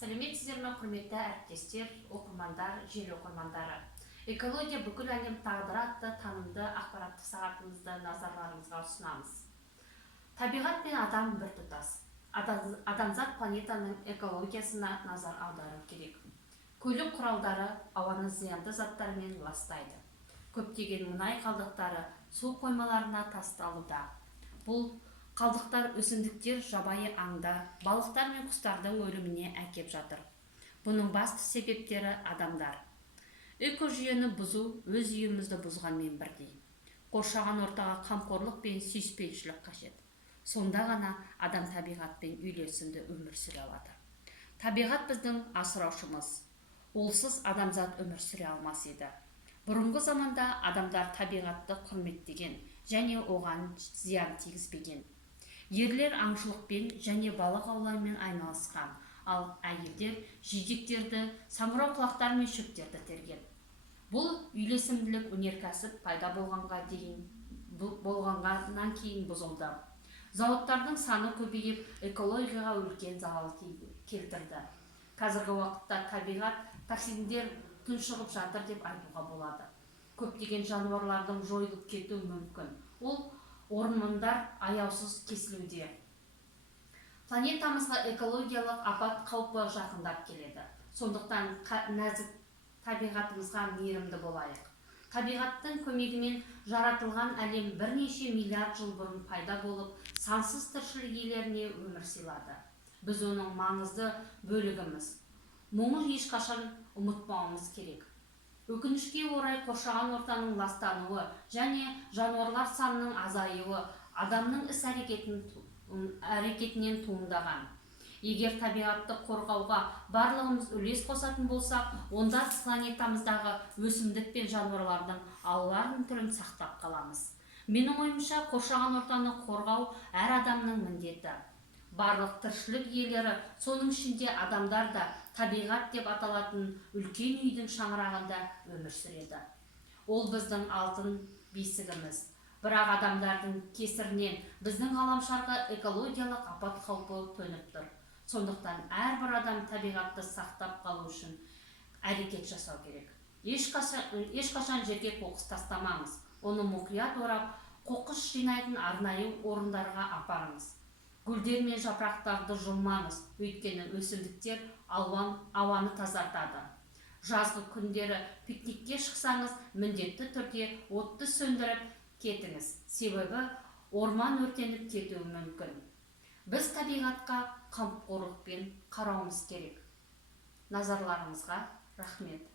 Сәлеметсіздер ме, құрметті әріптестер, оқырмандар, желі оқырмандары. Экология бүкіл әлем тағдыры атты танымды ақпараттық сағатымызды назарларыңызға ұсынамыз. Табиғат пен адам біртұтас. Адамзат планетаның экологиясына назар аудару керек. Көлік құралдары ауаны зиянды заттармен ластайды. Көптеген мұнай қалдықтары су қоймаларына тасталуда. Бұл қалдықтар өсімдіктер, жабайы аңда, балықтар мен құстардың өліміне әкеп жатыр. Бұның басты себептері адамдар. Экожүйені бұзу өз үйімізді бұзғанмен бірдей. Қоршаған ортаға қамқорлық пен сүйіспеншілік қажет. Сонда ғана адам табиғатпен үйлесімді өмір сүре алады. Табиғат біздің асыраушымыз. Олсыз адамзат өмір сүре алмас еді. Бұрынғы заманда адамдар табиғатты құрметтеген және оған зиян тигізбеген. Ерлер аңшылықпен және балық аулаумен айналысқан, ал әйелдер жидектерді, саңырауқұлақтар мен шөптерді терген. Бұл үйлесімділік өнеркәсіп пайда болғаннан кейін бұзылды. Зауыттардың саны көбейіп, экологияға үлкен залал келтірді. Қазіргі уақытта табиғат токсиндер тұншығып жатыр деп айтуға болады. Көптеген жануарлардың жойылып кетуі мүмкін. Ол ормандар аяусыз кесілуде. Планетамызға экологиялық апат қаупі жақындап келеді. Сондықтан нәзік табиғатымызға мейірімді болайық. Табиғаттың көмегімен жаратылған әлем бірнеше миллиард жыл бұрын пайда болып, сансыз тіршілік иелеріне өмір сыйлады. Біз оның маңызды бөлігіміз. Мұны ешқашан ұмытпауымыз керек. Өкінішке орай қоршаған ортаның ластануы және жануарлар санының азаюы адамның іс-әрекетінен туындаған. Егер табиғатты қорғауға барлығымыз үлес қосатын болсақ, онда планетамыздағы өсімдік пен жануарлардың алуан түрін сақтап қаламыз. Менің ойымша, қоршаған ортаны қорғау әр адамның міндеті. Барлық тіршілік иелері, соның ішінде адамдар да табиғат деп аталатын үлкен үйдің шаңырағында өмір сүреді. Ол біздің алтын бесігіміз. Бірақ адамдардың кесірінен біздің ғаламшарға экологиялық апат қаупі төніп тұр. Сондықтан әрбір адам табиғатты сақтап қалу үшін әрекет жасау керек. Ешқашан жерге қоқыс тастамаңыз. Оны мұқият орап, қоқыс жинайтын арнайы орындарға апарыңыз. Гүлдер мен жапырақтарды жұлмаңыз, өйткені өсімдіктер ауаны тазартады. Жазғы күндері пикникке шықсаңыз, міндетті түрде отты сөндіріп кетіңіз, себебі орман өртеніп кетуі мүмкін. Біз табиғатқа қамқорлықпен қарауымыз керек. Назарларыңызға рахмет.